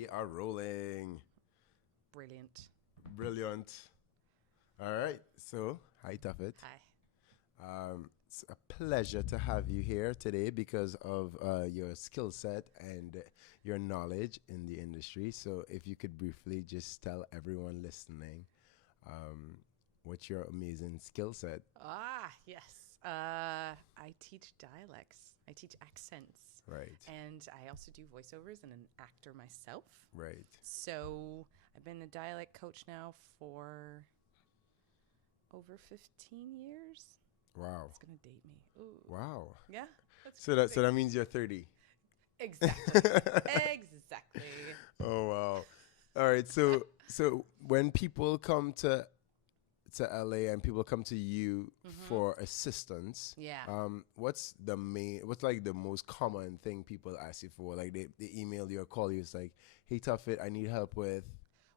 We are rolling. Brilliant. Brilliant. All right. So, hi, Tuffet. Hi. It's a pleasure to have you here today because of your skill set and your knowledge in the industry. So, if you could briefly just tell everyone listening what's your amazing skill set. Yes. I teach dialects. I teach accents. Right. And I also do voiceovers and an actor myself. Right. So I've been a dialect coach now for over 15 years. Wow. It's going to date me. Ooh. Wow. Yeah. That's So that means you're 30. Exactly. Exactly. Oh wow. All right. So when people come to LA and people come to you for assistance, Yeah. what's like the most common thing people ask you for? Like they email you or call you, it's like, hey Tuffet, I need help with.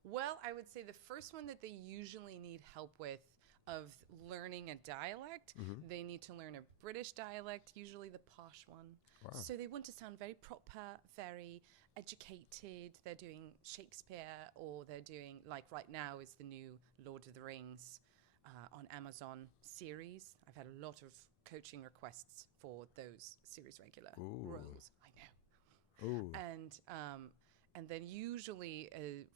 Well, I would say the first one that they usually need help with of learning a dialect, they need to learn a British dialect, usually the posh one. Wow. So they want to sound very proper, very educated. They're doing Shakespeare, or they're doing, like right now is the new Lord of the Rings on Amazon series. I've had a lot of coaching requests for those series regular roles. I know. Ooh. And then usually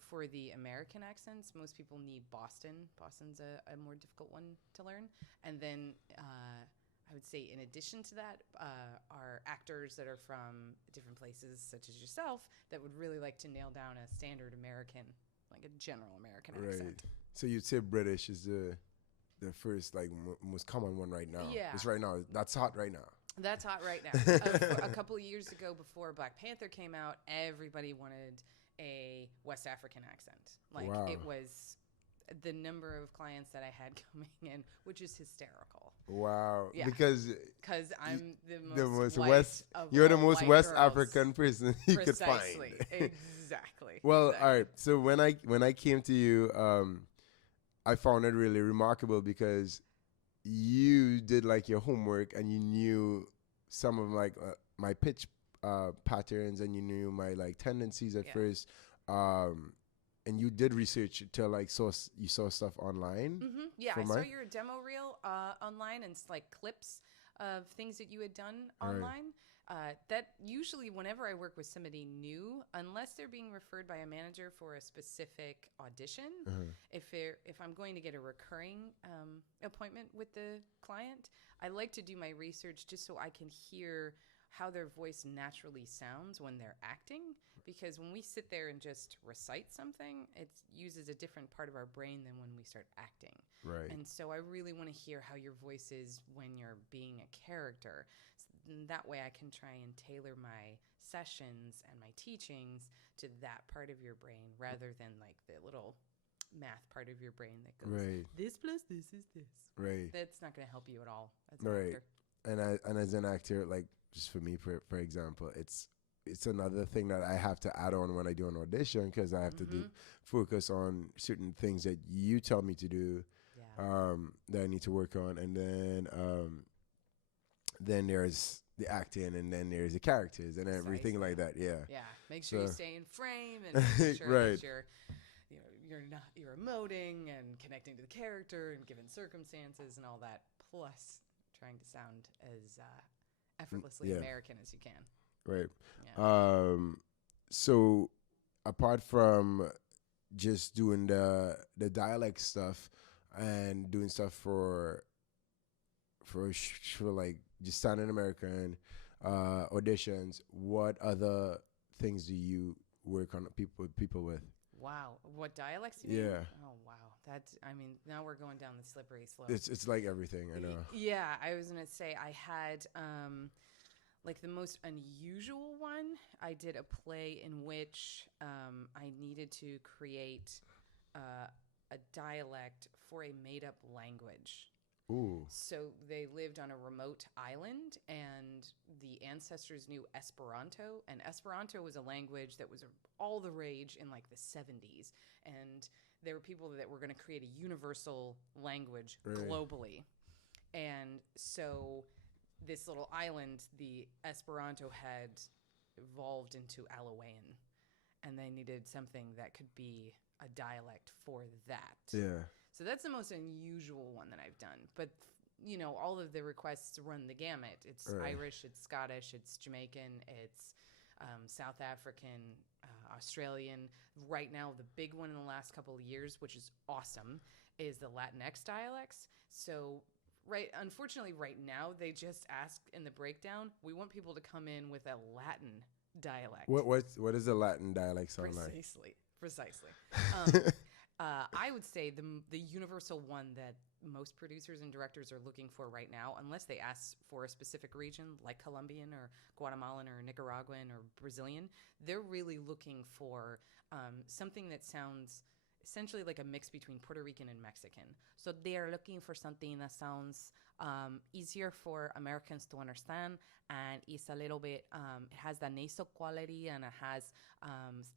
for the American accents, most people need Boston. Boston's a more difficult one to learn. And then I would say in addition to that, are actors that are from different places, such as yourself, that would really like to nail down a standard American, like a general American accent. So you'd say British is the first, like, most common one right now. Yeah. It's right now. That's hot right now. That's hot right now. A couple of years ago, before Black Panther came out, everybody wanted a West African accent. Like, Wow. it was the number of clients that I had coming in, which is hysterical. Wow. Yeah. Because I'm the most white West, of you're the all most white West girls. African person you could find. Precisely. Exactly. Well, Exactly. all right. So when I came to you, I found it really remarkable because you did like your homework and you knew some of like my pitch patterns, and you knew my like tendencies at first, and you did research to like you saw stuff online. Yeah, I saw your demo reel online and like clips of things that you had done online. That usually, whenever I work with somebody new, unless they're being referred by a manager for a specific audition, if I'm going to get a recurring appointment with the client, I like to do my research just so I can hear how their voice naturally sounds when they're acting. Because when we sit there and just recite something, it uses a different part of our brain than when we start acting. Right. And so I really want to hear how your voice is when you're being a character. That way I can try and tailor my sessions and my teachings to that part of your brain rather than like the little math part of your brain that goes, this plus this is this. Right. That's not going to help you at all as an actor. And as an actor, like just for me, for example, it's another thing that I have to add on when I do an audition, because I have to focus on certain things that you tell me to do, that I need to work on, and then there's the acting, and then there's the characters and everything like that. Yeah. Yeah. Make sure you stay in frame and make sure that you're emoting and connecting to the character and given circumstances and all that, plus trying to sound as effortlessly American as you can. Right. Yeah. So apart from just doing the dialect stuff and doing stuff for like just standard American auditions, what other things do you work on people with? Wow. What dialects you mean? Yeah. Oh, wow. Now we're going down the slippery slope. It's like everything, I know. Yeah, I was going to say I had like the most unusual one. I did a play in which I needed to create a dialect for a made-up language. Ooh. So they lived on a remote island, and the ancestors knew Esperanto, and Esperanto was a language that was all the rage in like the 70s, and there were people that were going to create a universal language globally. And so this little island, the Esperanto had evolved into Alawain. and they needed something that could be a dialect for that. Yeah. So that's the most unusual one that I've done. But, all of the requests run the gamut. It's Right. Irish, it's Scottish, it's Jamaican, it's South African, Australian. Right now, the big one in the last couple of years, which is awesome, is the Latinx dialects. So, unfortunately, right now, they just ask in the breakdown, we want people to come in with a Latin dialect. What does the Latin dialect sound like? Precisely. I would say the universal one that most producers and directors are looking for right now, unless they ask for a specific region like Colombian or Guatemalan or Nicaraguan or Brazilian, they're really looking for something that sounds essentially like a mix between Puerto Rican and Mexican. So they're looking for something that sounds easier for Americans to understand, and it's a little bit, it has the nasal quality, and it has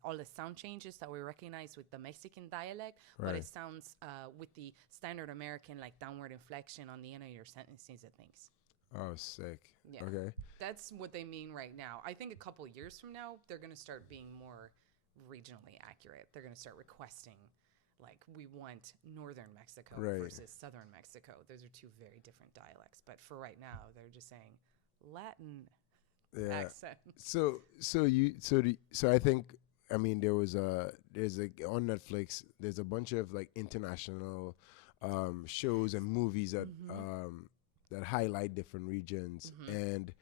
all the sound changes that we recognize with the Mexican dialect, but it sounds with the standard American, like downward inflection on the end of your sentences and things. Oh, sick. Yeah. Okay. That's what they mean right now. I think a couple years from now, they're going to start being more regionally accurate. They're going to start requesting, like, we want northern Mexico versus southern Mexico. Those are two very different dialects. But for right now, they're just saying Latin accent. So I think, I mean, there's on Netflix, there's a bunch of like international shows and movies that that highlight different regions. And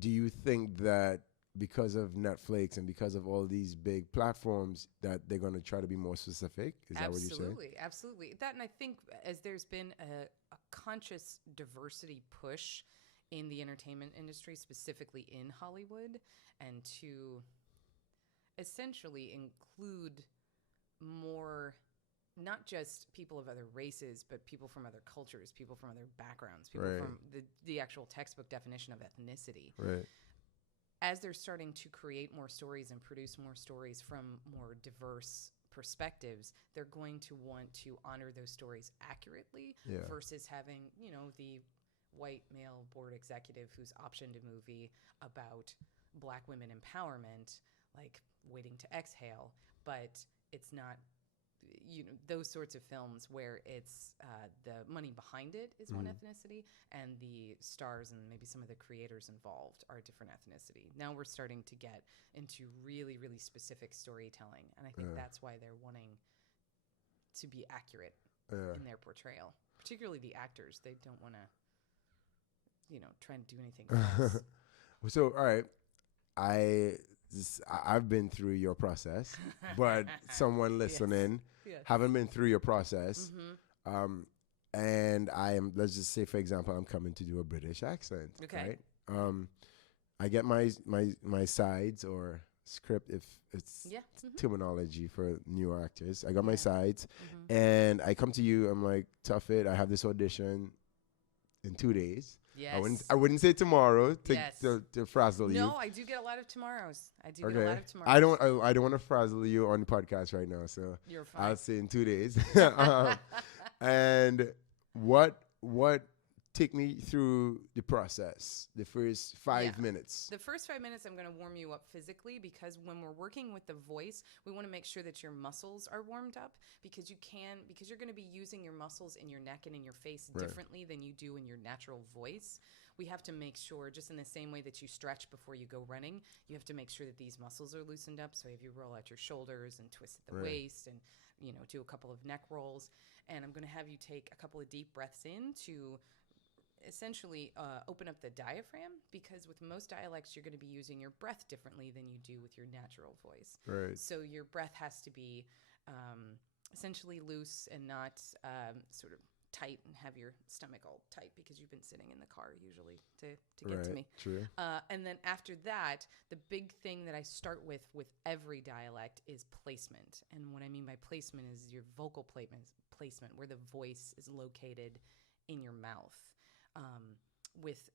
do you think that because of Netflix and because of all these big platforms that they're going to try to be more specific? Is that what you're saying? Absolutely. That, and I think as there's been a conscious diversity push in the entertainment industry, specifically in Hollywood, and to essentially include more, not just people of other races, but people from other cultures, people from other backgrounds, people from the actual textbook definition of ethnicity. Right. As they're starting to create more stories and produce more stories from more diverse perspectives, they're going to want to honor those stories accurately versus having, the white male board executive who's optioned a movie about Black women empowerment, like Waiting to Exhale, but it's not, those sorts of films where it's the money behind it is one ethnicity, and the stars and maybe some of the creators involved are a different ethnicity. Now we're starting to get into really, really specific storytelling, and I think that's why they're wanting to be accurate in their portrayal, particularly the actors. They don't want to, try and do anything false. So, all right, I've been through your process, but someone listening haven't been through your process. And let's just say, for example, I'm coming to do a British accent. Okay. Right? I get my sides or script, if it's terminology for new actors. I got my sides, and I come to you. I'm like, Tuffet, I have this audition in 2 days. Yes. I wouldn't say tomorrow to frazzle you. No, I do get a lot of tomorrows. I do get a lot of tomorrows. I don't want to frazzle you on the podcast right now, so you're fine. I'll say in 2 days. And what take me through the process, the first 5 minutes. The first 5 minutes, I'm going to warm you up physically, because when we're working with the voice, we want to make sure that your muscles are warmed up, because you're going to be using your muscles in your neck and in your face differently than you do in your natural voice. We have to make sure, just in the same way that you stretch before you go running, you have to make sure that these muscles are loosened up. So if you roll out your shoulders and twist at the waist and, do a couple of neck rolls. And I'm going to have you take a couple of deep breaths in to essentially open up the diaphragm, because with most dialects, you're going to be using your breath differently than you do with your natural voice. Right. So your breath has to be essentially loose and not sort of tight, and have your stomach all tight, because you've been sitting in the car usually to get to me. True. And then after that, the big thing that I start with every dialect is placement. And what I mean by placement is your vocal placement, where the voice is located in your mouth. with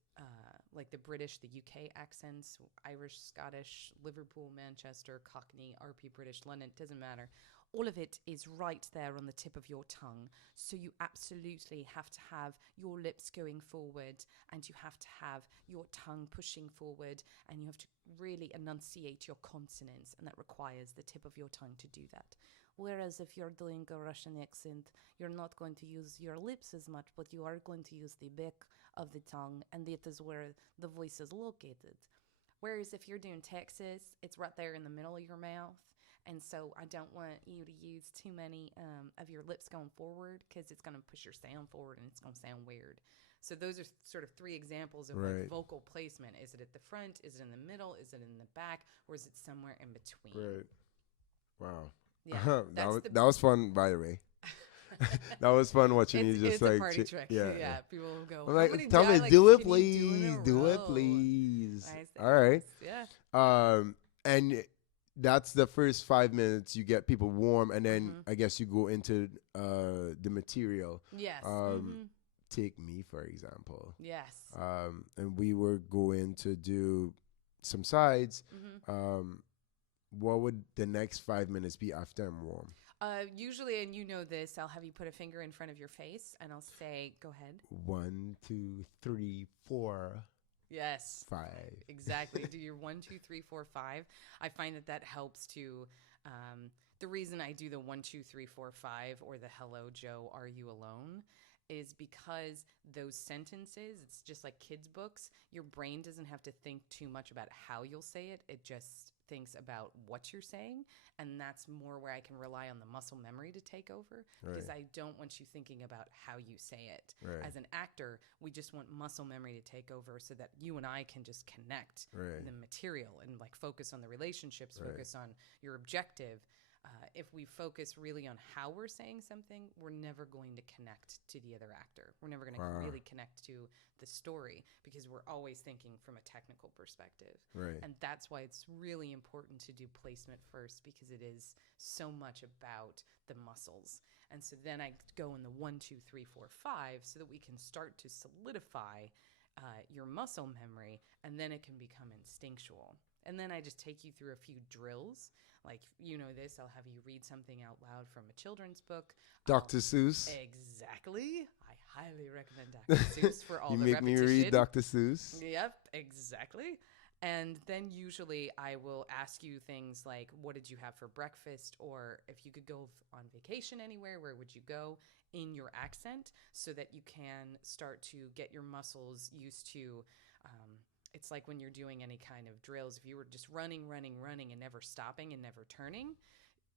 like the British, the UK accents, Irish, Scottish, Liverpool, Manchester, Cockney, RP British, London, doesn't matter. All of it is right there on the tip of your tongue. So you absolutely have to have your lips going forward and you have to have your tongue pushing forward and you have to really enunciate your consonants, and that requires the tip of your tongue to do that. Whereas if you're doing a Russian accent, you're not going to use your lips as much, but you are going to use the back of the tongue, and that is where the voice is located. Whereas if you're doing Texas, it's right there in the middle of your mouth. And so I don't want you to use too many of your lips going forward because it's going to push your sound forward and it's going to sound weird. So those are sort of three examples of like vocal placement. Is it at the front? Is it in the middle? Is it in the back? Or is it somewhere in between? Right. Wow. Yeah, that was fun, by the way. That was fun watching you just it's like a party trick. Yeah, people will go. I'm How like, many tell me, dialects do it, can you do in please, a do it, row? please. I say All right. yes. Yeah. And that's the first 5 minutes. You get people warm, and then I guess you go into the material. Yes. Take me for example. Yes. And we were going to do some sides. What would the next 5 minutes be after I'm warm? Usually, and you know this, I'll have you put a finger in front of your face, and I'll say, "Go ahead." 1, 2, 3, 4. Yes. 5. Exactly. Do your 1, 2, 3, 4, 5. I find that helps to. The reason I do the 1, 2, 3, 4, 5 or the "Hello, Joe, are you alone?" is because those sentences, it's just like kids' books. Your brain doesn't have to think too much about how you'll say it. It just thinks about what you're saying, and that's more where I can rely on the muscle memory to take over, because I don't want you thinking about how you say it. As an actor, we just want muscle memory to take over so that you and I can just connect the material and like focus on the relationships, focus on your objective. If we focus really on how we're saying something, we're never going to connect to the other actor. We're never going to really connect to the story because we're always thinking from a technical perspective. And that's why it's really important to do placement first, because it is so much about the muscles. And so then I go in the 1, 2, 3, 4, 5 so that we can start to solidify your muscle memory, and then it can become instinctual. And then I just take you through a few drills. Like, you know this, I'll have you read something out loud from a children's book. Dr. Seuss. Exactly. I highly recommend Dr. Seuss for all you the make repetition. me read Dr. Seuss. Yep, exactly. And then usually I will ask you things like, what did you have for breakfast? Or if you could go on vacation anywhere, where would you go, in your accent, so that you can start to get your muscles used to it's like when you're doing any kind of drills. If you were just running and never stopping and never turning,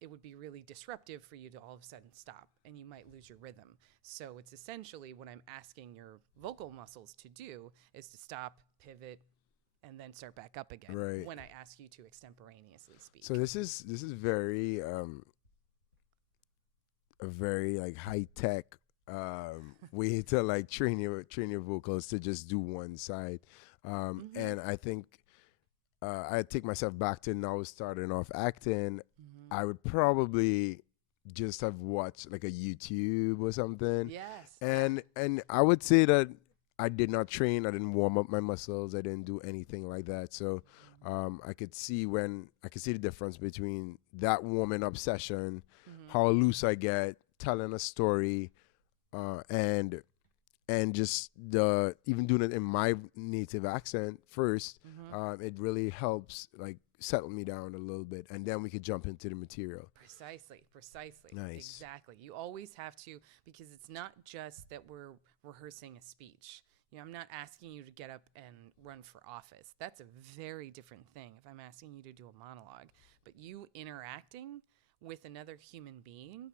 it would be really disruptive for you to all of a sudden stop, and you might lose your rhythm. So it's essentially what I'm asking your vocal muscles to do is to stop, pivot, and then start back up again when I ask you to extemporaneously speak. So this is very a very like high tech way to like train your vocals to just do one side. And I think I take myself back to now starting off acting. I would probably just have watched like a YouTube or something. Yes. And I would say that I did not train. I didn't warm up my muscles. I didn't do anything like that. So I could see the difference between that warming up session, how loose I get, telling a story, and just even doing it in my native accent first. It really helps like settle me down a little bit, and then we could jump into the material. Precisely. Nice. Exactly. You always have to, because it's not just that we're rehearsing a speech. You know, I'm not asking you to get up and run for office. That's a very different thing if I'm asking you to do a monologue. But you interacting with another human being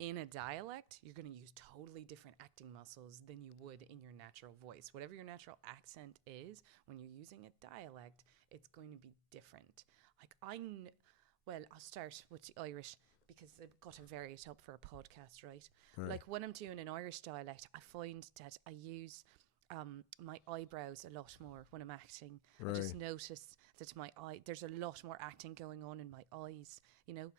in a dialect, you're going to use totally different acting muscles than you would in your natural voice. Whatever your natural accent is, when you're using a dialect, it's going to be different. Like I'll start with the Irish, because I've got to vary it up for a podcast, right? Like when I'm doing an Irish dialect, I find that I use my eyebrows a lot more when I'm acting. I just notice that there's a lot more acting going on in my eyes, you know?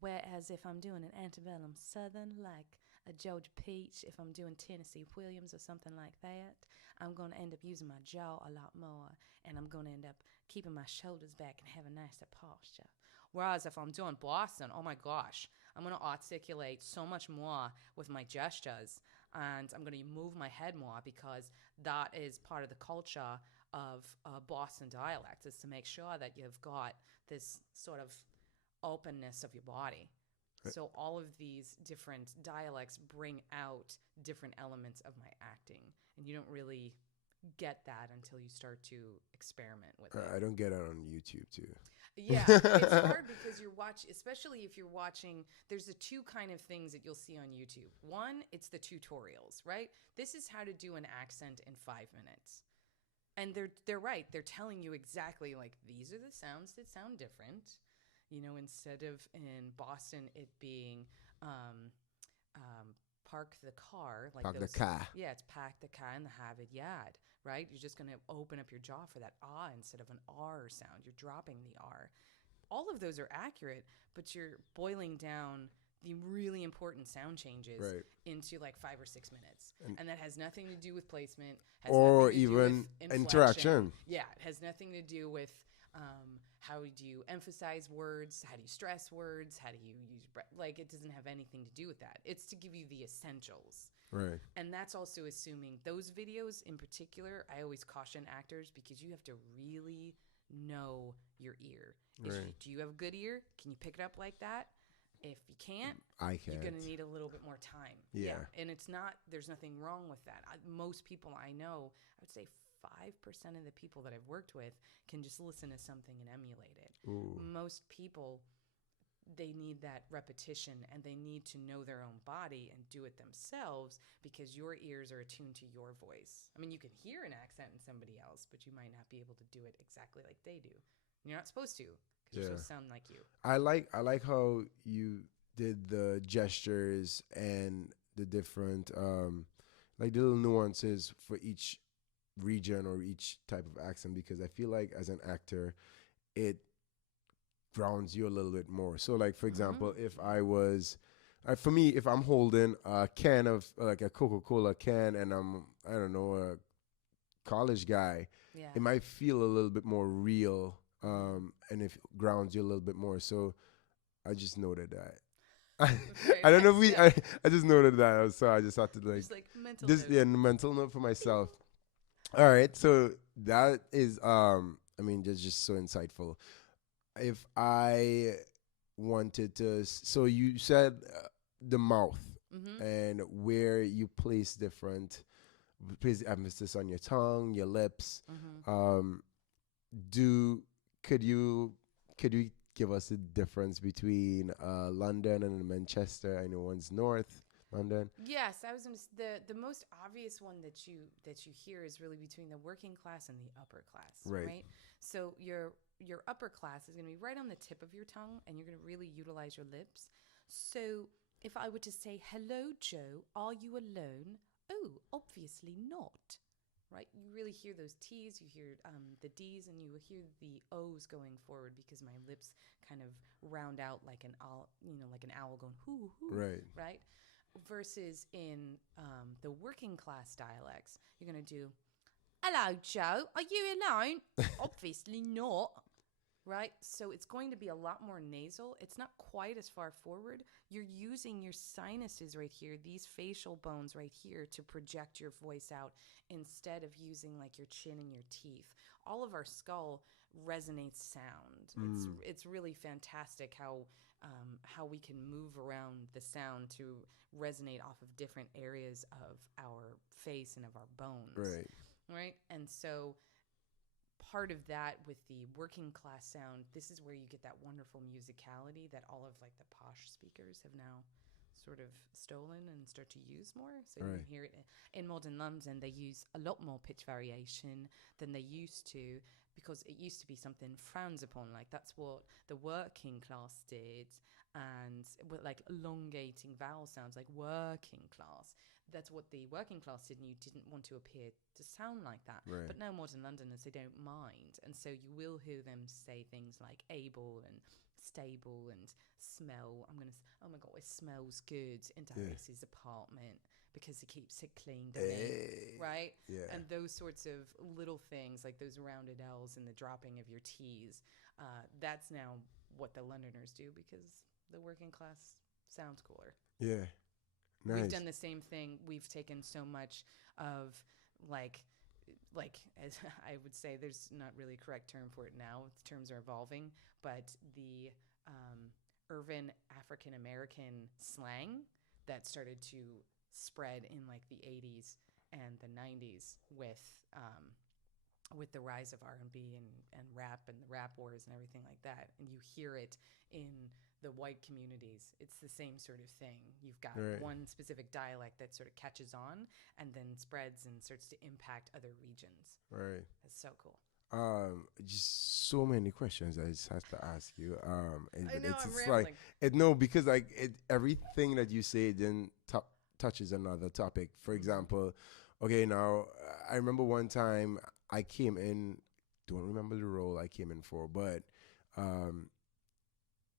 Whereas if I'm doing an antebellum Southern, like a George Peach, if I'm doing Tennessee Williams or something like that, I'm going to end up using my jaw a lot more, and I'm going to end up keeping my shoulders back and have a nicer posture. Whereas if I'm doing Boston, oh my gosh, I'm going to articulate so much more with my gestures, and I'm going to move my head more because that is part of the culture of Boston dialect, is to make sure that you've got this sort of openness of your body. So all of these different dialects bring out different elements of my acting, and you don't really get that until you start to experiment with it. I don't get it on YouTube too. Yeah, it's hard because especially if you're watching, there's the two kind of things that you'll see on YouTube. One, it's the tutorials, right? This is how to do an accent in 5 minutes. And they're right. They're telling you exactly, like, these are the sounds that sound different. You know, instead of in Boston it being park the car, like Park those, the car. yeah, it's park the car and have it yard, right? You're just going to open up your jaw for that ah instead of an R sound. You're dropping the R. All of those are accurate, but you're boiling down the really important sound changes into like 5 or 6 minutes. And that has nothing to do with placement, has or nothing to do even with interaction. Yeah, it has nothing to do with how do you emphasize words, how do you stress words, how do you use breath. Like, it doesn't have anything to do with that. It's to give you the essentials. Right. And that's also assuming those videos in particular, I always caution actors because you have to really know your ear. Do you have a good ear? Can you pick it up like that? If you can't, I can't. You're going to need a little bit more time. Yeah. And there's nothing wrong with that. Most people I know, I would say 5% of the people that I've worked with can just listen to something and emulate it. Ooh. Most people, they need that repetition and they need to know their own body and do it themselves because your ears are attuned to your voice. I mean, you can hear an accent in somebody else, but you might not be able to do it exactly like they do. You're not supposed to because you're supposed to sound like you. I like how you did the gestures and the different like the little nuances for each region or each type of accent, because I feel like as an actor it grounds you a little bit more. So like, for example, if I was for me, if I'm holding a can of like a Coca-Cola can and I don't know, a college guy, it might feel a little bit more real, and it grounds you a little bit more. So I just noted that. I don't know if I just noted that, so I just had to like mental mental note for myself. All right, so that is I mean, just so insightful. If I wanted to, so you said the mouth and where you place emphasis on your tongue, your lips. Could you give us a difference between London and Manchester? I know one's north London. Yes, the most obvious one that you hear is really between the working class and the upper class, right? So your upper class is going to be right on the tip of your tongue, and you're going to really utilize your lips. So if I were to say, "Hello, Joe, are you alone?" Oh, obviously not. Right? You really hear those T's, you hear the D's, and you hear the O's going forward because my lips kind of round out like an owl, like an owl going hoo hoo. Right? Versus in the working class dialects, you're going to do, "Hello, Joe, are you alone?" Obviously not. Right? So it's going to be a lot more nasal. It's not quite as far forward. You're using your sinuses right here, these facial bones right here, to project your voice out instead of using like your chin and your teeth. All of our skull resonates sound. It's really fantastic how we can move around the sound to resonate off of different areas of our face and of our bones. Right? And so part of that with the working class sound, this is where you get that wonderful musicality that all of like the posh speakers have now sort of stolen and start to use more. So you can hear it in modern London. They use a lot more pitch variation than they used to, because it used to be something frowned upon. Like, that's what the working class did, and with like elongating vowel sounds like working class. That's what the working class did, and you didn't want to appear to sound like that. But now modern Londoners, they don't mind. And so you will hear them say things like able and stable and smell. Oh my God, it smells good in Darius's apartment because he keeps it clean, doesn't he? Right? Yeah. And those sorts of little things, like those rounded L's and the dropping of your T's, that's now what the Londoners do because the working class sounds cooler. Yeah. Nice. We've done the same thing. We've taken so much of like as I would say, there's not really a correct term for it now. The terms are evolving, but the urban African American slang that started to spread in like the 80s and the 90s with the rise of R&B and rap and the rap wars and everything like that. And you hear it in the white communities. It's the same sort of thing. You've got one specific dialect that sort of catches on and then spreads and starts to impact other regions. Right. That's so cool. Just so many questions I just have to ask you. I know, it's I'm just rambling. no, because like everything that you say then touches another topic. For example, okay, now I remember one time I came in. Don't remember the role I came in for, but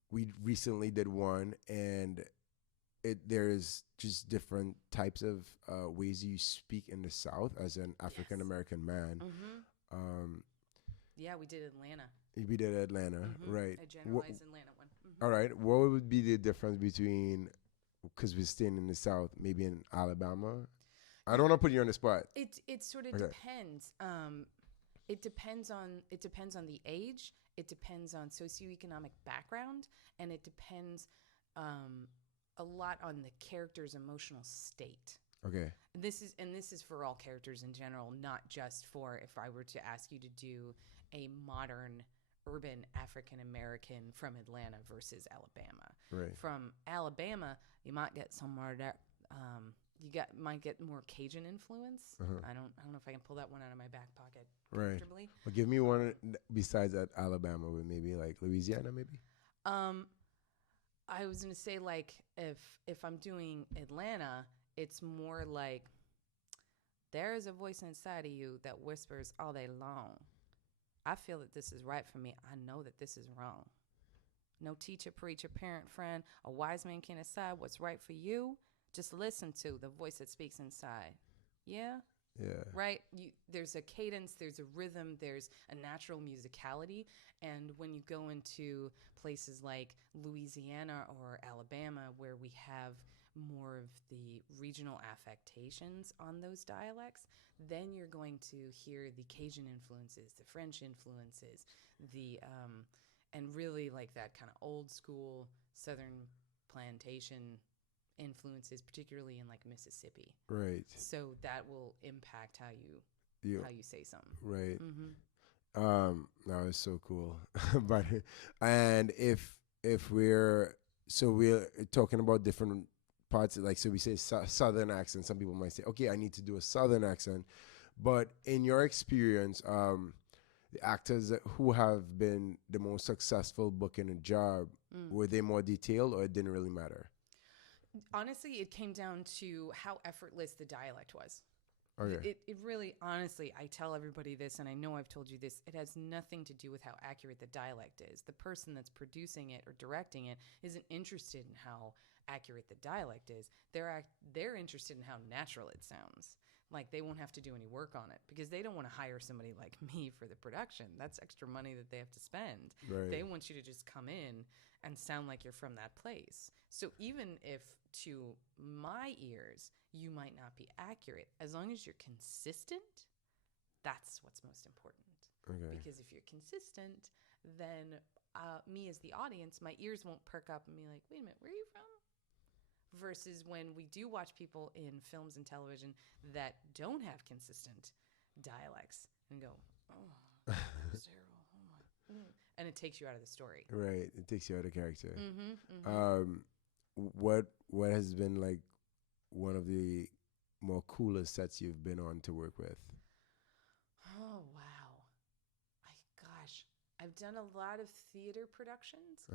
we recently did one, and there's just different types of ways you speak in the South as an African American man. Yeah, we did Atlanta. We did Atlanta, right? I generalized Atlanta one. All right. What would be the difference between, because we're staying in the South, maybe in Alabama? I don't want to put you on the spot. It sort of depends. It depends on the age. It depends on socioeconomic background, and it depends a lot on the character's emotional state. Okay. This is for all characters in general, not just for if I were to ask you to do a modern urban African American from Atlanta versus Alabama. Right. From Alabama, you might get somewhere that might get more Cajun influence. I don't know if I can pull that one out of my back pocket comfortably. Well, give me one besides that Alabama, with maybe like Louisiana, maybe. I was gonna say, like, if I'm doing Atlanta, it's more like there is a voice inside of you that whispers all day long. I feel that this is right for me. I know that this is wrong. No teacher, preacher, parent, friend, a wise man can decide what's right for you. Just listen to the voice that speaks inside. Yeah? Yeah. Right? There's a cadence, there's a rhythm, there's a natural musicality. And when you go into places like Louisiana or Alabama, where we have more of the regional affectations on those dialects, then you're going to hear the Cajun influences, the French influences, and really like that kind of old school Southern plantation influences, particularly in like Mississippi. Right. So that will impact how you say something. Right. No, it's so cool. But and if we're talking about different parts, like, so we say Southern accent. Some people might say, okay, I need to do a Southern accent. But in your experience, the actors who have been the most successful booking a job, were they more detailed, or it didn't really matter? Honestly, it came down to how effortless the dialect was. Okay. It really, honestly, I tell everybody this, and I know I've told you this, it has nothing to do with how accurate the dialect is. The person that's producing it or directing it isn't interested in how accurate the dialect is. They're interested in how natural it sounds. Like, they won't have to do any work on it because they don't want to hire somebody like me for the production. That's extra money that they have to spend. Right. They want you to just come in and sound like you're from that place. So even if to my ears you might not be accurate, as long as you're consistent, that's what's most important. Okay. Because if you're consistent, then me as the audience, my ears won't perk up and be like, wait a minute, where are you from? Versus when we do watch people in films and television that don't have consistent dialects and go, oh, that was terrible. Oh my. And it takes you out of the story. Right. It takes you out of character. Mm-hmm. What has been like one of the more coolest sets you've been on to work with? Oh, wow. Gosh, I've done a lot of theater productions.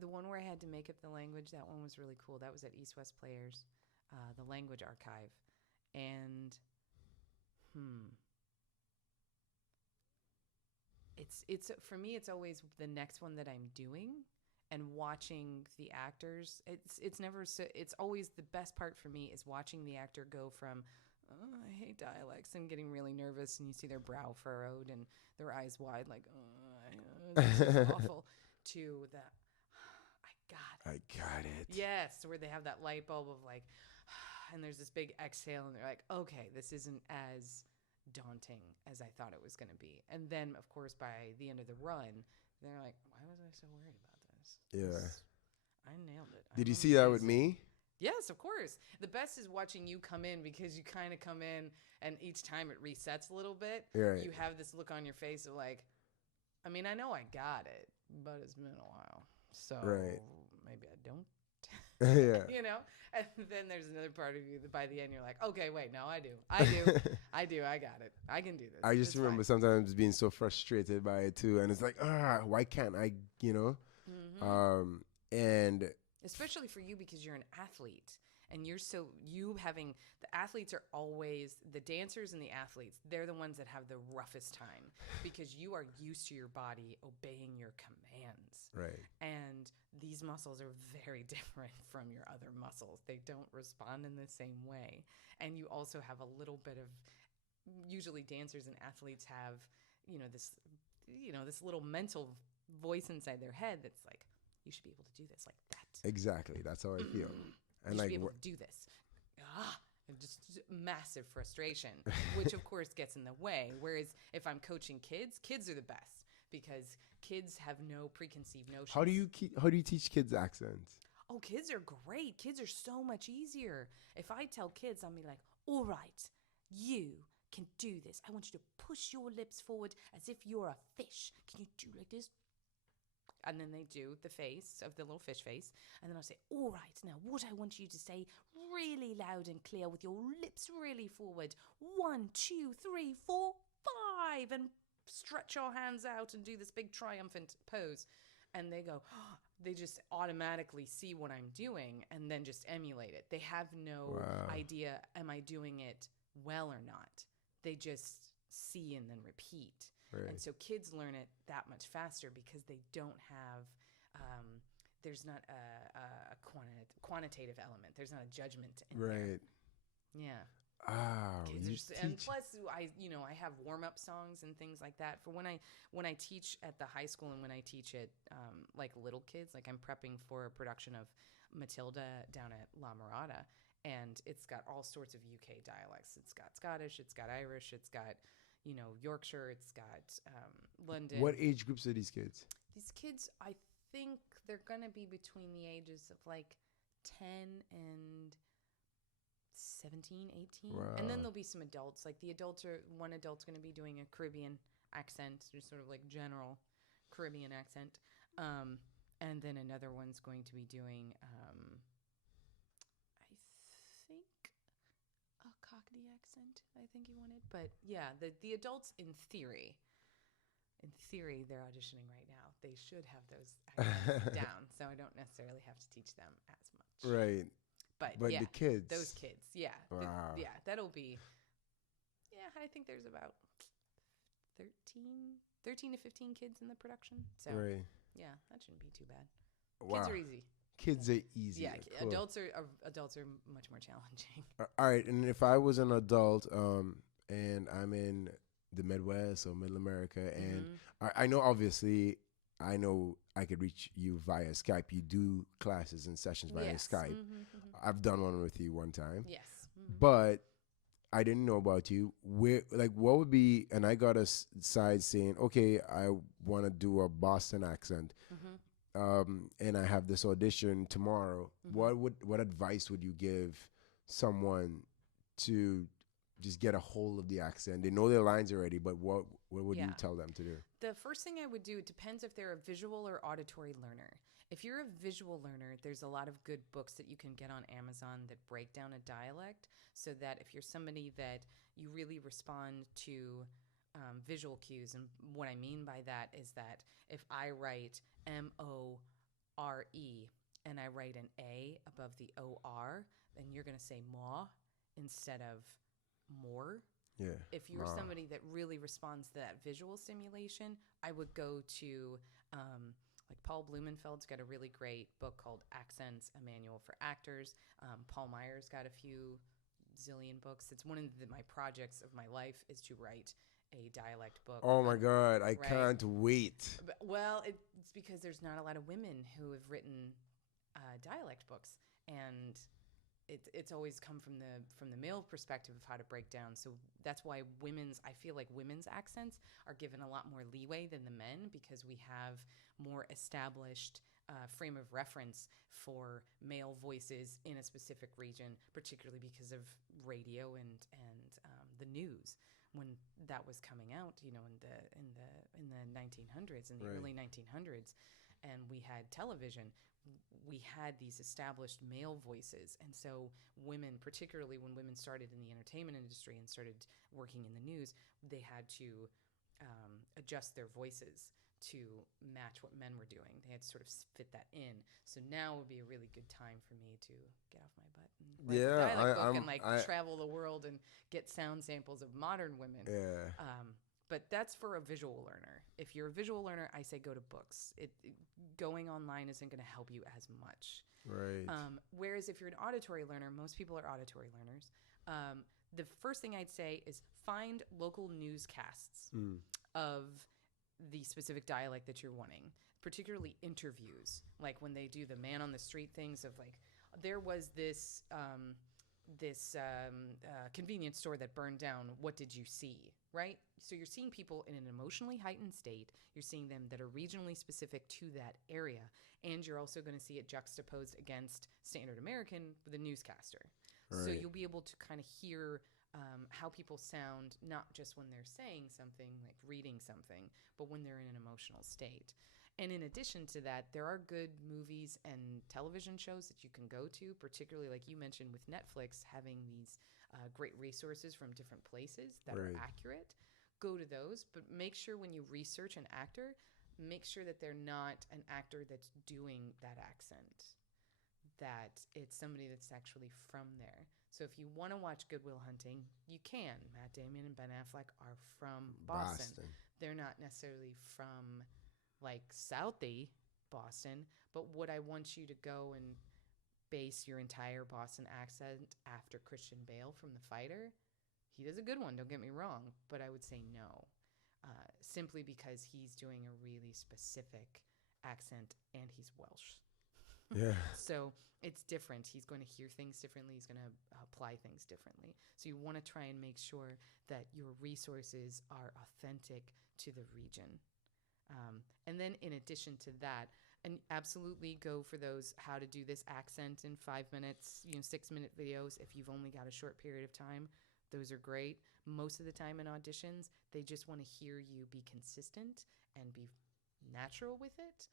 The one where I had to make up the language, that one was really cool. That was at East West Players, the Language Archive. And, it's for me, it's always the next one that I'm doing. and watching the actors. It's never so. It's always the best part for me is watching the actor go from oh, I hate dialects and getting really nervous, and you see their brow furrowed and their eyes wide, like this is awful, to the I got it. I got it. Yes, where they have that light bulb of like, and there's this big exhale, and they're like, okay, this isn't as daunting as I thought it was going to be. And then, of course, by the end of the run, they're like, why was I so worried about this? Yeah. I nailed it. Did you see that with me? Yes, of course. The best is watching you come in because you kind of come in and each time it resets a little bit. Right. You have this look on your face of like, I mean, I know I got it, but it's been a while. So maybe I don't. Yeah. You know? And then there's another part of you that by the end you're like, okay, wait, no, I do. I got it. I can do this. I just remember sometimes being so frustrated by it too. And it's like, why can't I, Mm-hmm. And especially for you because you're an athlete and the athletes are always the dancers and the athletes. They're the ones that have the roughest time because you are used to your body obeying your commands. Right. And these muscles are very different from your other muscles. They don't respond in the same way. And you also have a little bit of, usually dancers and athletes have, this little mental voice inside their head that's like, you should be able to do this like that. Exactly. That's how I feel. And you should be able to do this. And just massive frustration, which of course gets in the way. Whereas if I'm coaching kids are the best because kids have no preconceived notions. How do you teach kids accents? Oh, kids are great. Kids are so much easier. If I tell kids, I'll be like, all right, you can do this. I want you to push your lips forward as if you're a fish. Can you do like this? And then they do the face of the little fish face. And then I'll say, all right, now what I want you to say really loud and clear with your lips really forward. 1, 2, 3, 4, 5. And stretch your hands out and do this big triumphant pose. And they go, they just automatically see what I'm doing and then just emulate it. They have no idea, am I doing it well or not? They just see and then repeat. Right. And so kids learn it that much faster because they don't have, there's not a quantitative element. There's not a judgment in there. Yeah. And plus, I have warm-up songs and things like that for when I teach at the high school and when I teach it like little kids. Like I'm prepping for a production of Matilda down at La Mirada, and it's got all sorts of UK dialects. It's got Scottish, it's got Irish, it's got Yorkshire, it's got London. What age groups are these kids? These kids, I think they're gonna be between the ages of like 10 and 17, 18. Wow. And then there'll be some adults. Like one adult's going to be doing a Caribbean accent, just sort of like general Caribbean accent. And then another one's going to be doing, I think, a Cockney accent, I think he wanted. But yeah, the adults in theory, they're auditioning right now. They should have those accents down. So I don't necessarily have to teach them as much. Right. But yeah, the kids. Those kids, yeah. Wow. That'll be, I think there's about 13 to 15 kids in the production. So, yeah, that shouldn't be too bad. Wow. Kids are easy. Kids are easy. Yeah, cool. Adults are much more challenging. All right, and if I was an adult and I'm in the Midwest or Middle America, and I know obviously I know I could reach you via Skype. You do classes and sessions via Skype. I've done one with you one time. Yes. But I didn't know about you. What would be, and I got a side saying, okay, I want to do a Boston accent. And I have this audition tomorrow. What advice would you give someone to just get a hold of the accent? They know their lines already, but what would you tell them to do? The first thing I would do, it depends if they're a visual or auditory learner. If you're a visual learner, there's a lot of good books that you can get on Amazon that break down a dialect, so that if you're somebody that you really respond to visual cues, and what I mean by that is that if I write MORE and I write an A above the OR, then you're going to say maw instead of more. Yeah. If you're somebody that really responds to that visual stimulation, I would go to like Paul Blumenfeld's got a really great book called Accents, a Manual for Actors. Paul Meyer's got a few zillion books. It's one of my projects of my life is to write a dialect book. Oh my God, I can't wait. Well, it's because there's not a lot of women who have written dialect books, and it's always come from the male perspective of how to break down. So that's why I feel like women's accents are given a lot more leeway than the men, because we have more established frame of reference for male voices in a specific region, particularly because of radio and the news. When that was coming out, in the 1900s, in the early 1900s, and we had television, we had these established male voices. And so women, particularly when women started in the entertainment industry and started working in the news, they had to adjust their voices to match what men were doing. They had to sort of fit that in. So now would be a really good time for me to get off my butt and write a dialect book and travel the world and get sound samples of modern women. Yeah. But that's for a visual learner. If you're a visual learner, I say go to books. Going online isn't going to help you as much. Right. Whereas if you're an auditory learner, most people are auditory learners. The first thing I'd say is find local newscasts of the specific dialect that you're wanting, particularly interviews, like when they do the man on the street things of like, there was this convenience store that burned down. What did you see? Right? So you're seeing people in an emotionally heightened state. You're seeing them that are regionally specific to that area. And you're also going to see it juxtaposed against standard American with a newscaster. Right. So you'll be able to kind of hear how people sound, not just when they're saying something, like reading something, but when they're in an emotional state. And in addition to that, there are good movies and television shows that you can go to, particularly like you mentioned with Netflix, having these great resources from different places that are accurate. Go to those, but make sure when you research an actor, make sure that they're not an actor that's doing that accent, that it's somebody that's actually from there. So if you want to watch Good Will Hunting, you can. Matt Damon and Ben Affleck are from Boston. They're not necessarily from like Southie Boston, but would I want you to go and base your entire Boston accent after Christian Bale from The Fighter? He does a good one, don't get me wrong, but I would say no, simply because he's doing a really specific accent and he's Welsh. Yeah. So it's different. He's going to hear things differently. He's going to apply things differently. So you want to try and make sure that your resources are authentic to the region. And then in addition to that, and absolutely go for those how to do this accent in 5 minutes, 6-minute videos. If you've only got a short period of time, those are great. Most of the time in auditions, they just want to hear you be consistent and be natural with it.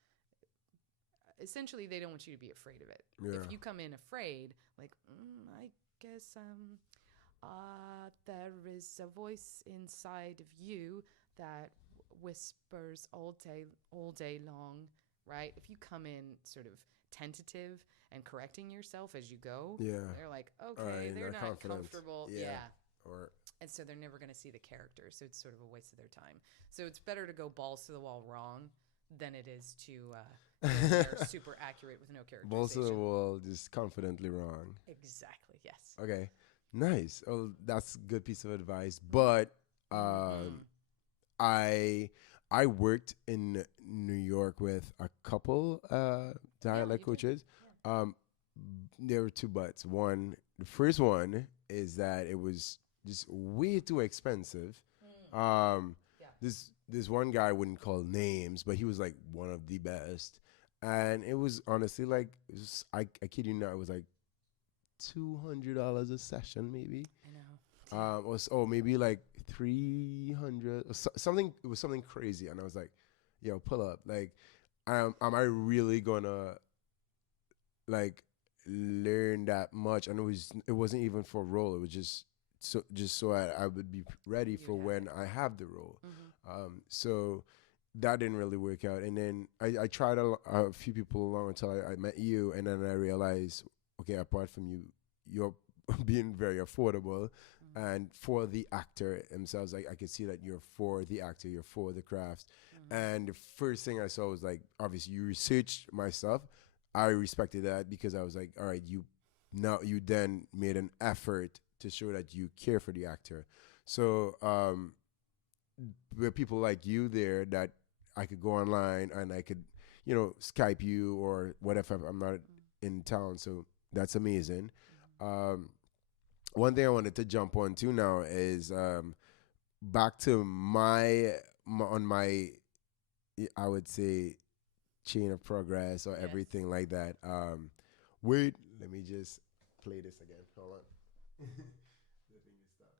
Essentially, they don't want you to be afraid of it. Yeah. If you come in afraid, like, I guess there is a voice inside of you that whispers all day long, right? If you come in sort of tentative and correcting yourself as you go, they're like, okay, they're not comfortable. Yeah. And so they're never going to see the character. So it's sort of a waste of their time. So it's better to go balls to the wall wrong than it is to they're super accurate with no characterization. Balls to the wall, just confidently wrong. Exactly, yes. Okay, nice. Oh, that's a good piece of advice. But I worked in New York with a couple dialect coaches. Yeah. There were two buts. The first one is that it was just way too expensive. This one guy, I wouldn't call names, but he was like one of the best. And it was honestly like, I kid you not, it was like $200 a session maybe. I know. Maybe like 300 or something. It was something crazy. And I was like, yo, pull up. Like, am I really gonna like learn that much? And it wasn't even for a role. It was just so I would be ready for when I have the role. So that didn't really work out. And then I tried a few people along until I met you, and then I realized, okay, apart from you're being very affordable, and for the actor themselves, I could see that you're for the actor, you're for the craft. And the first thing I saw was like, obviously, you researched my stuff. I respected that because I was like, all right, you then made an effort to show that you care for the actor. So there are people like you there that I could go online and I could, Skype you or whatever. I'm not in town, so that's amazing. Um, One thing I wanted to jump on to now is back to my I would say chain of progress or Yes. everything like that. Wait, let me just play this again. Hold on. The thing is stopped.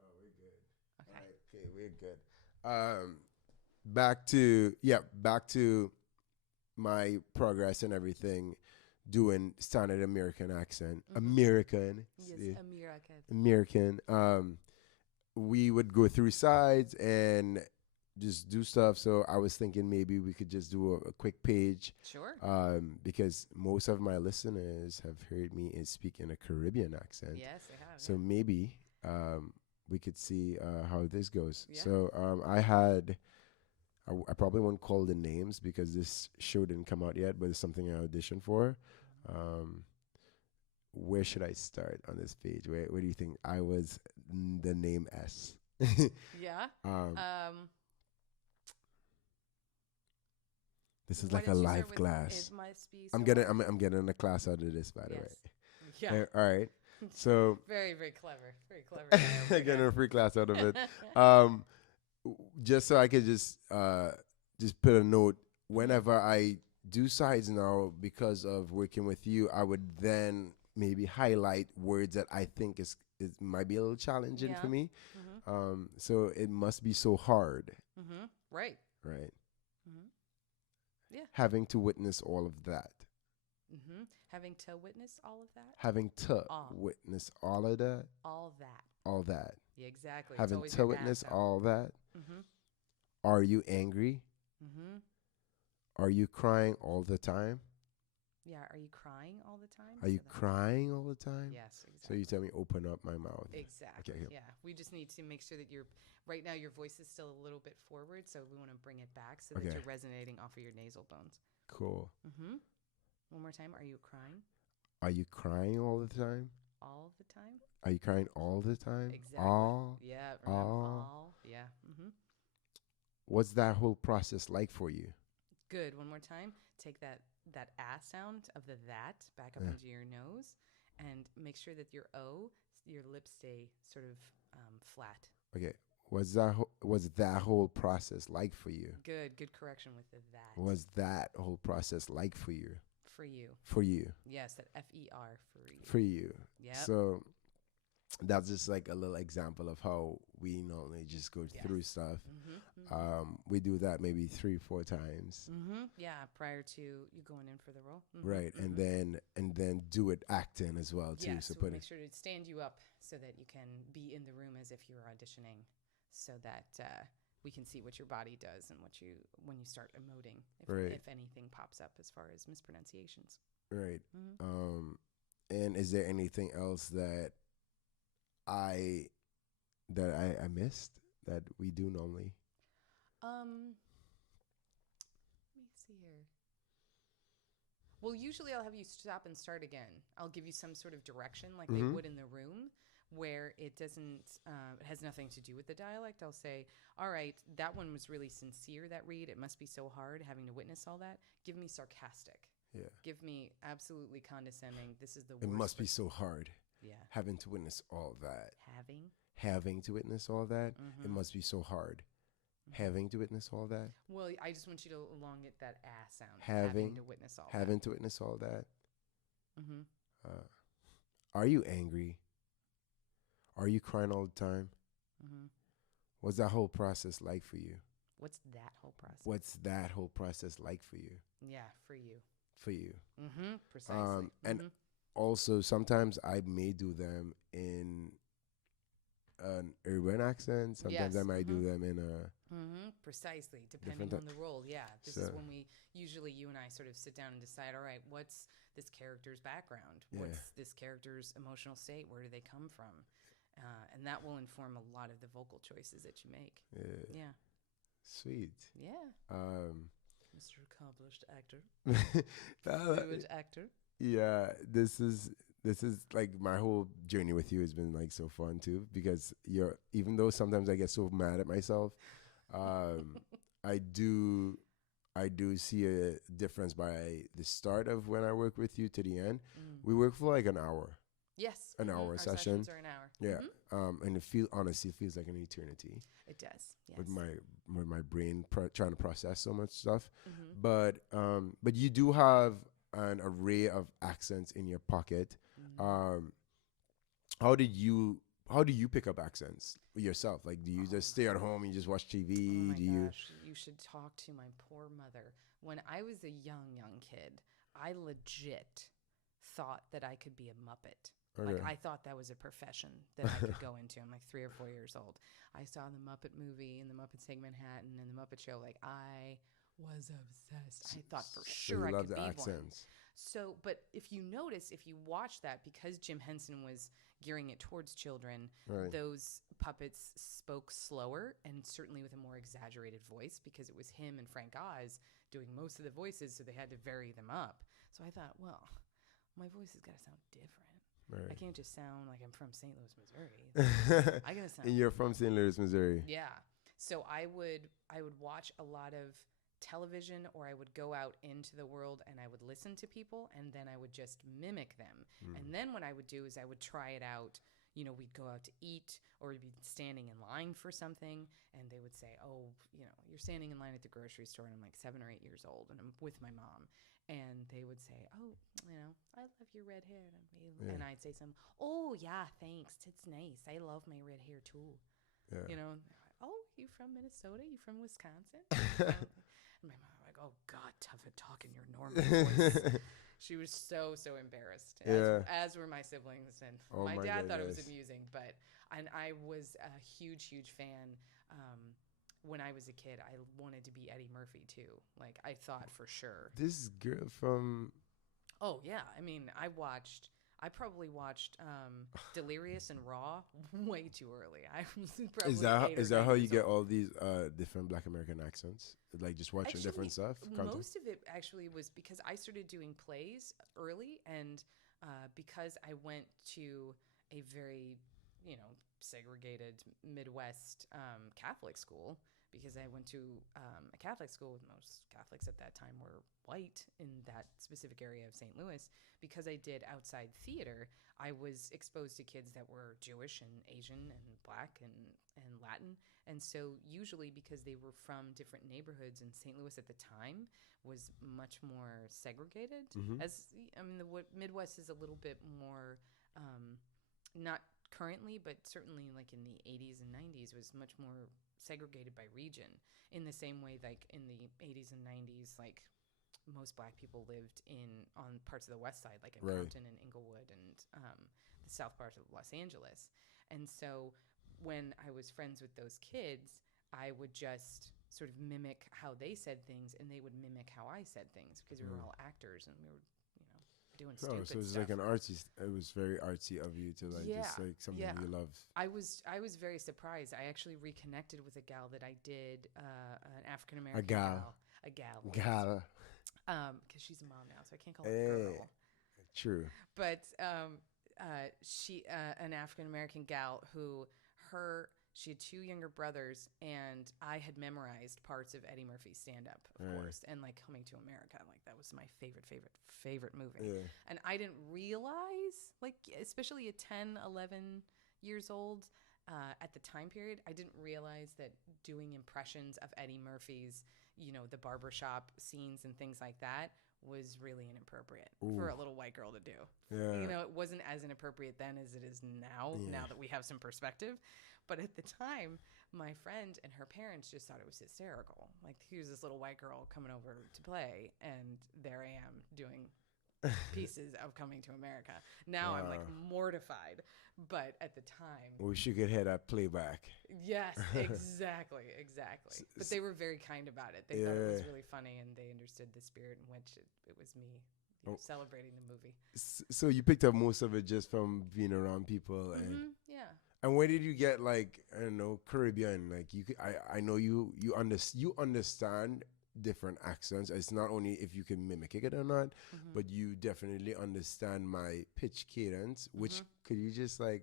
Oh, we're good. Okay. All right, okay, we're good. Back to my progress and everything, doing standard American accent. American. Yes, See? American. American. We would go through sides and just do stuff. So I was thinking maybe we could just do a quick page. Sure. Because most of my listeners have heard me speak in a Caribbean accent. Yes, I have. So maybe we could see how this goes. Yeah. So I probably won't call the names because this show didn't come out yet, but it's something I auditioned for. Where should I start on this page? Where do you think I was the name S? Yeah. This is Why like a did you start live with class. It must be I'm so getting hard? I'm getting a class out of this, by the Yes. way. Yeah. All right. So Very, very clever. Very clever. getting a free class out of it. Just so I could just put a note. Whenever I do sides now, because of working with you, I would then maybe highlight words that I think is might be a little challenging for me. So it must be so hard. Right. Right. Yeah. Having to witness all of that. Having to witness all of that. Having to witness all of that. All that. All that. Yeah, exactly. Having to witness all that. Are you angry? Are you crying all the time? Yeah. Are you crying all the time? Are you crying all the time? Yes, exactly. So you tell me open up my mouth. Exactly. Okay. Yeah. We just need to make sure that right now your voice is still a little bit forward, so we want to bring it back so that you're resonating off of your nasal bones. Cool. One more time. Are you crying? Are you crying all the time? All the time? Are you crying all the time? Exactly. All? Yeah. All. Yeah. What's that whole process like for you? Good. One more time. Take that ah sound of the that back up into your nose and make sure that your lips stay sort of flat. Okay. Was that whole process like for you? Good correction with the that. Was that whole process like for you? For you. For you. Yes, that FER for you. For you. Yeah. So that's just like a little example of how we normally just go through stuff. We do that maybe 3-4 times. Yeah, prior to you going in for the role. Right, and then do it acting as well too. Yeah, so we'll make sure to stand you up so that you can be in the room as if you're auditioning, so that we can see what your body does and when you start emoting, if anything pops up as far as mispronunciations. Right. And is there anything else that I missed that we do normally? Let me see here. Well, usually I'll have you stop and start again. I'll give you some sort of direction like they would in the room, where it doesn't, it has nothing to do with the dialect. I'll say, all right, that one was really sincere, that read. It must be so hard having to witness all that. Give me sarcastic. Yeah. Give me absolutely condescending. This is the worst. It must be so hard. Yeah. Having to witness all that. Having to witness all that. It must be so hard. Having to witness all that. Well, I just want you to elongate that ass sound. Having to witness all having that. to witness all that. Are you angry? Are you crying all the time? What's that whole process like for you? What's that whole process? What's that whole process like for you? Yeah, for you. For you. Precisely. And also, sometimes I may do them in an urban accent. Sometimes I might do them in a... Precisely, depending on the role. Yeah, this is when you and I sort of sit down and decide, all right, what's this character's background? What's this character's emotional state? Where do they come from? And that will inform a lot of the vocal choices that you make. Yeah. Sweet. Yeah. Um, Mr. Accomplished actor. that- Fluid actor. yeah, this is like my whole journey with you has been like so fun too because you're even though sometimes I get so mad at myself, um, I do I do see a difference by the start of when I work with you to the end. Mm. We work for like Yes. an hour Our session. sessions are an hour. Yeah. And honestly, it feels like an eternity It does. Yes. with my brain trying to process so much stuff. Mm-hmm. But you do have an array of accents in your pocket. Mm-hmm. How did you how do you pick up accents yourself? Like, do you just stay at home and you just watch TV? Oh my Do you? gosh, you should talk to my poor mother. When I was a young kid, I legit thought that I could be a Muppet. Like, Okay. I thought that was a profession that I could go into. I'm like 3 or 4 years old. I saw the Muppet movie and the Muppets Take Manhattan and the Muppet Show. Like, I was obsessed. I thought for So sure you I love could the be one. accents. So, but if you notice, if you watch that, because Jim Henson was gearing it towards children, Right. those puppets spoke slower and certainly with a more exaggerated voice because it was him and Frank Oz doing most of the voices, so they had to vary them up. So I thought, well, my voice has got to sound different. I Right. can't just sound like I'm from St. Louis, Missouri. I gotta sound. And you're from St. Louis, Missouri. Yeah. So I would watch a lot of television, or I would go out into the world and I would listen to people and then I would just mimic them. And then what I would do is I would try it out. You know, we'd go out to eat or we'd be standing in line for something and they would say, "Oh, you know, you're standing in line at the grocery store," and I'm like 7 or 8 years old and I'm with my mom. And they would say, "Oh, you know, I love your red hair." Yeah. And I'd say something, "Oh, yeah, thanks. It's nice. I love my red hair too." Yeah. You know, "Oh, you from Minnesota? You from Wisconsin?" And my mom like, "Oh God, Tuffet, talk in your normal voice." She was so embarrassed, Yeah. as were my siblings, and Oh my my dad thought it was goodness. amusing, and I was a huge fan. When I was a kid, I wanted to be Eddie Murphy too. Like, I thought for sure. This girl from Oh yeah, I mean, I probably watched Delirious and Raw way too early. I was probably is that 8 or is that 9 how you years get old. all these different Black American accents? Like just watching different stuff? Content? Most of it actually was because I started doing plays early, and because I went to a very, segregated Midwest Catholic school. Because I went to a Catholic school, with most Catholics at that time were white in that specific area of St. Louis. Because I did outside theater, I was exposed to kids that were Jewish and Asian and Black and Latin. And so usually because they were from different neighborhoods, in St. Louis at the time was much more segregated. Mhm. The Midwest is a little bit more, not currently, but certainly like in the 80s and 90s was much more segregated by region, in the same way like in the 80s and 90s, like most Black people lived on parts of the west side, like in Right. Compton and Inglewood and the south part of Los Angeles. And so when I was friends with those kids, I would just sort of mimic how they said things and they would mimic how I said things, because we were all actors and we were doing Oh, stupid so it's stuff. like an artsy. It was very artsy of you to like just like something Yeah. you love. I was very surprised. I actually reconnected with a gal that I did an African American gal. a gal, Gala. because she's a mom now, so I can't call her girl. True. But she an African American gal who she had 2 younger brothers, and I had memorized parts of Eddie Murphy's stand-up, of course, and like Coming to America, like that was my favorite movie. Yeah. And I didn't realize, like, especially at 10, 11 years old, at the time period, I didn't realize that doing impressions of Eddie Murphy's, the barbershop scenes and things like that was really inappropriate for a little white girl to do. Yeah. It wasn't as inappropriate then as it is now, Yeah. now that we have some perspective. But at the time, my friend and her parents just thought it was hysterical. Like, here's this little white girl coming over to play, and there I am doing pieces of Coming to America. Now I'm like mortified, but at the time, Wish you could hear that playback. yes, exactly. But they were very kind about it. They thought it was really funny, and they understood the spirit in which it was me celebrating the movie. So you picked up most of it just from being around people, and Yeah. And where did you get like I don't know Caribbean? Like I know you understand different accents. It's not only if you can mimic it or not, Mm-hmm. but you definitely understand my pitch cadence. Which Mm-hmm. could you just like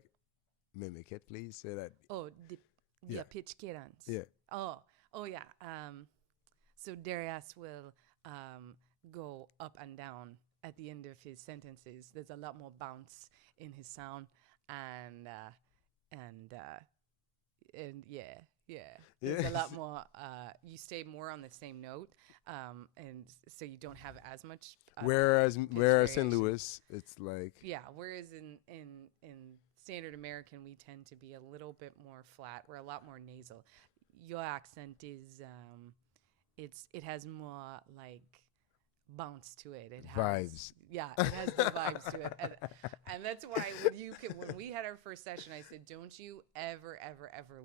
mimic it, please, so that Oh, yeah, the pitch cadence. yeah, Oh, oh yeah. So Darius will go up and down at the end of his sentences. There's a lot more bounce in his sound, and and uh, and yeah. There's a lot yes. more. You stay more on the same note, and so you don't have as much pitch Whereas in variation. Lewis, it's like Yeah, whereas in standard American, we tend to be a little bit more flat. We're a lot more nasal. Your accent is it has more like bounce to it. It has vibes. yeah, it has the vibes to it, and that's why when we had our first session, I said, don't you ever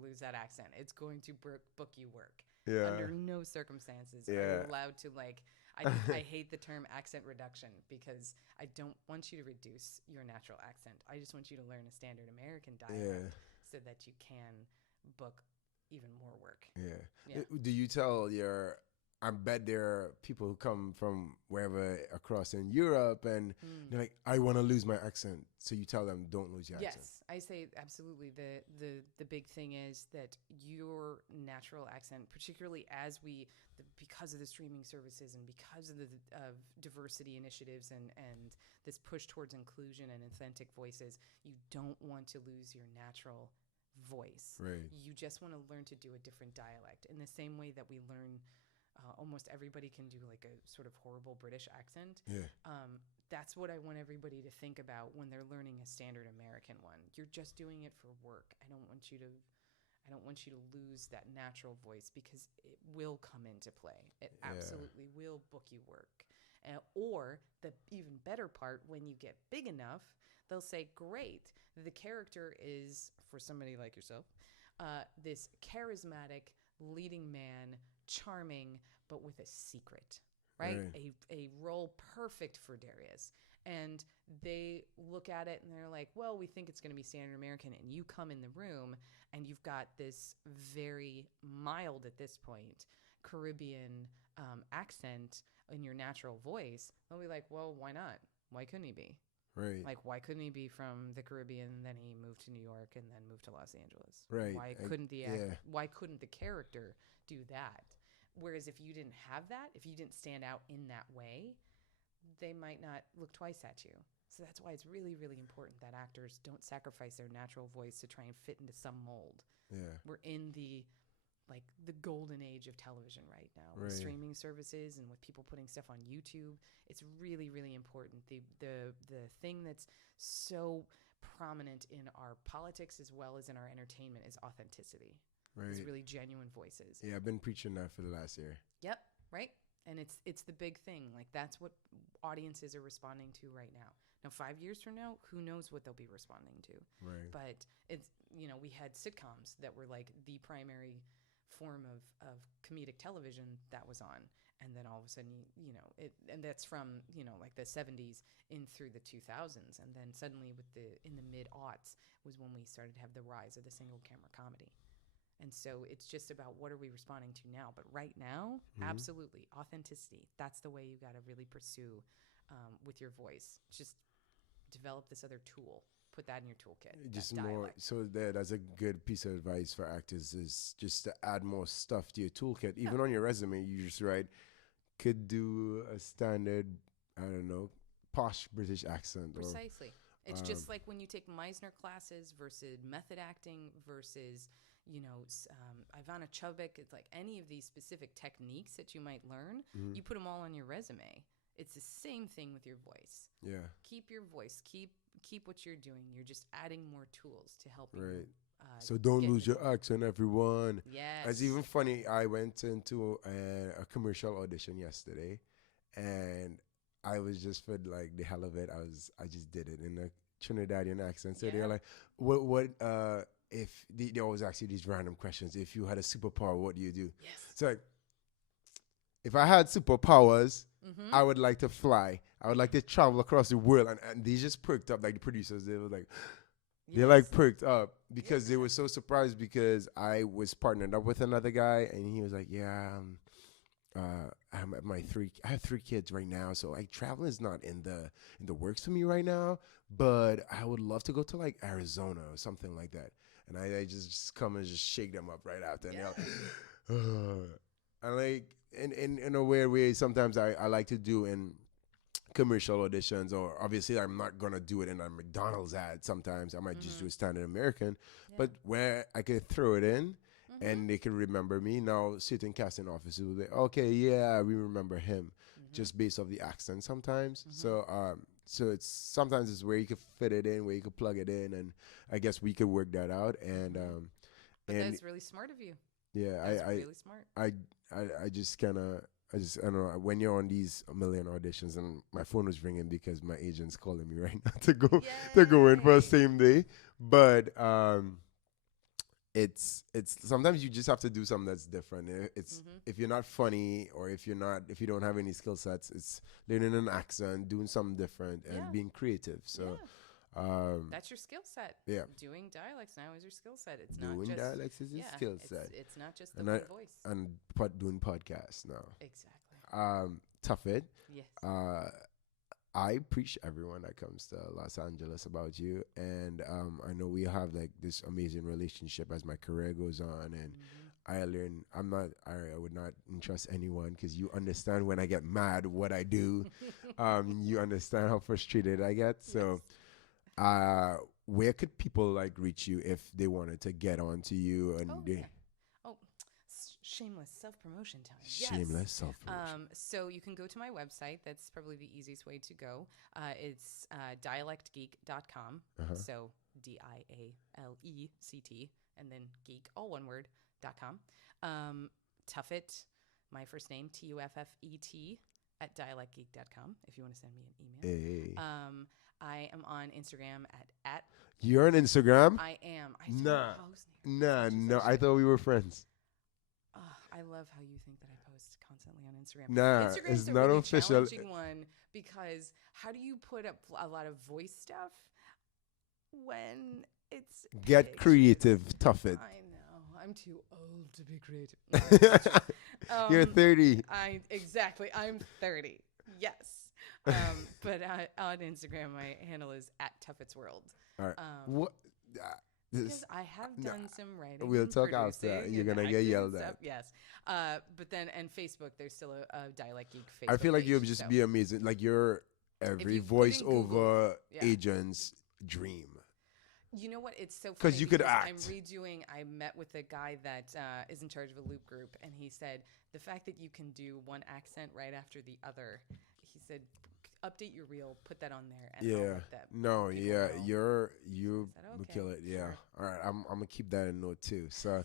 lose that accent. It's going to book you work. Yeah, Under no circumstances are you yeah, allowed to like. I hate the term accent reduction because I don't want you to reduce your natural accent. I just want you to learn a standard American yeah, dialect so that you can book even more work. yeah. Yeah. Do you tell your? I bet there are people who come from wherever across in Europe, and Mm. they're like, "I want to lose my accent." So you tell them, "Don't lose your accent." Yes, I say absolutely. The big thing is that your natural accent, particularly because of the streaming services and because of the of diversity initiatives and this push towards inclusion and authentic voices, you don't want to lose your natural voice. Right. You just want to learn to do a different dialect in the same way that we learn. Almost everybody can do like a sort of horrible British accent. Yeah. That's what I want everybody to think about when they're learning a standard American one. You're just doing it for work. I don't want you to lose that natural voice because it will come into play. It Yeah. absolutely will book you work. Or the even better part, when you get big enough, they'll say, "Great, the character is for somebody like yourself, this charismatic leading man, charming, but with a secret." Right? Right. A role perfect for Darius. And they look at it and they're like, well, we think it's going to be standard American. And you come in the room and you've got this very mild at this point Caribbean accent in your natural voice. They'll be like, well, why not? Why couldn't he be? Right. Like, why couldn't he be from the Caribbean and then he moved to New York and then moved to Los Angeles? Right. Yeah. Why couldn't the character do that? Whereas if you didn't have that, if you didn't stand out in that way, they might not look twice at you. So that's why it's really, really important that actors don't sacrifice their natural voice to try and fit into some mold. Yeah. We're in the golden age of television right now with Right. streaming services and with people putting stuff on YouTube. It's really, really important. The thing that's so prominent in our politics as well as in our entertainment is authenticity. Right. It's really genuine voices. Yeah, I've been preaching that for the last year. Yep, right? And it's the big thing. Like that's what audiences are responding to right now. Now 5 years from now, who knows what they'll be responding to. Right. But it's we had sitcoms that were like the primary form of comedic television that was on. And then all of a sudden, and that's from, like the 70s in through the 2000s. And then suddenly in the mid-aughts was when we started to have the rise of the single camera comedy. And so it's just about what are we responding to now. But right now, absolutely, authenticity. That's the way you got to really pursue with your voice. Just develop this other tool. Put that in your toolkit. Just that more. dialect. So that's a good piece of advice for actors is just to add more stuff to your toolkit. Even on your resume, you just write, could do a standard, I don't know, posh British accent. Precisely. It's just like when you take Meisner classes versus method acting versus Ivana Chubbuck. It's like any of these specific techniques that you might learn, you put them all on your resume. It's the same thing with your voice. Yeah. Keep your voice. Keep what you're doing. You're just adding more tools to help Right. you. So don't lose your accent, everyone. Yes. It's even funny. I went into a commercial audition yesterday, and I was just for like the hell of it. I just did it in a Trinidadian accent. So they're like, what if they always ask you these random questions? If you had a superpower, what do you do? Yes. So like, if I had superpowers, I would like to fly. I would like to travel across the world. And they just perked up, like the producers. They were like, They like perked up because they were so surprised because I was partnered up with another guy and he was like, yeah, I'm at I have 3 kids right now, so like traveling is not in the works for me right now, but I would love to go to like Arizona or something like that. And I just come and just shake them up right after. And they're like, I like in a weird way sometimes I like to do in commercial auditions, or obviously I'm not gonna do it in a McDonald's ad. Sometimes I might just do a standard American, but where I could throw it in and they can remember me. Now certain casting offices will be okay, yeah, we remember him just based off the accent sometimes. So it's sometimes it's where you could fit it in, where you could plug it in, and I guess we could work that out. And but and that's really smart of you. yeah, That's really smart. I just kind of I don't know, when you're on these a million auditions, and my phone was ringing because my agent's calling me right now to go in for a same day. But it's sometimes you just have to do something that's different. It's if you're not funny, or if you don't have any skill sets, it's learning an accent, doing something different, and being creative. So that's your skill set. Yeah, doing dialects now is your skill set. It's doing not just dialects is your skill set. It's not just the one voice. And doing podcasts now. Exactly. Tuffet. Yes. I preach everyone that comes to Los Angeles about you, and I know we have like this amazing relationship as my career goes on, and I learn. I would not entrust anyone because you understand when I get mad what I do. You understand how frustrated I get. So, where could people like reach you if they wanted to get on to you and shameless self-promotion time. Shameless self-promotion. So you can go to my website. That's probably the easiest way to go. It's dialectgeek.com. So DIALECT and then geek, all one word, .com. Tuffet, my first name, TUFFET at dialectgeek.com if you want to send me an email. Hey. I am on Instagram at You're on Instagram? I am. No. I thought we were friends. I love how you think that I post constantly on Instagram. Nah, Instagram's it's a not really official. Challenging one because how do you put up a lot of voice stuff when it's get creative, Tuffet. I know. I'm too old to be creative. No, you're 30. Exactly. I'm 30. Yes. But on Instagram, my handle is at Tuffet's World. All right. What? Because I have done some writing. We'll talk after. You're going to get yelled at. Yes. But then, and Facebook, there's still a Dialect Geek Facebook I feel like page, you'll just be amazing. Like you're every voiceover agent's dream. You know what? It's so funny because you could act. I met with a guy that is in charge of a loop group, and he said the fact that you can do one accent right after the other, he said, update your reel, put that on there, and I'll let that you will kill it. Yeah. Sure. All right, I'm gonna keep that in note too. So,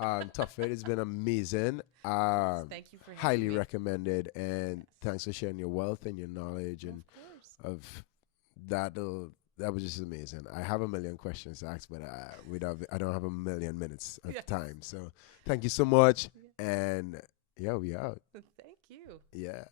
Tuffet, it's been amazing. Thank you for highly recommended, and thanks for sharing your wealth and your knowledge and of that. That was just amazing. I have a million questions to ask, but I don't have a million minutes of time. So, thank you so much, and we out. Thank you. Yeah.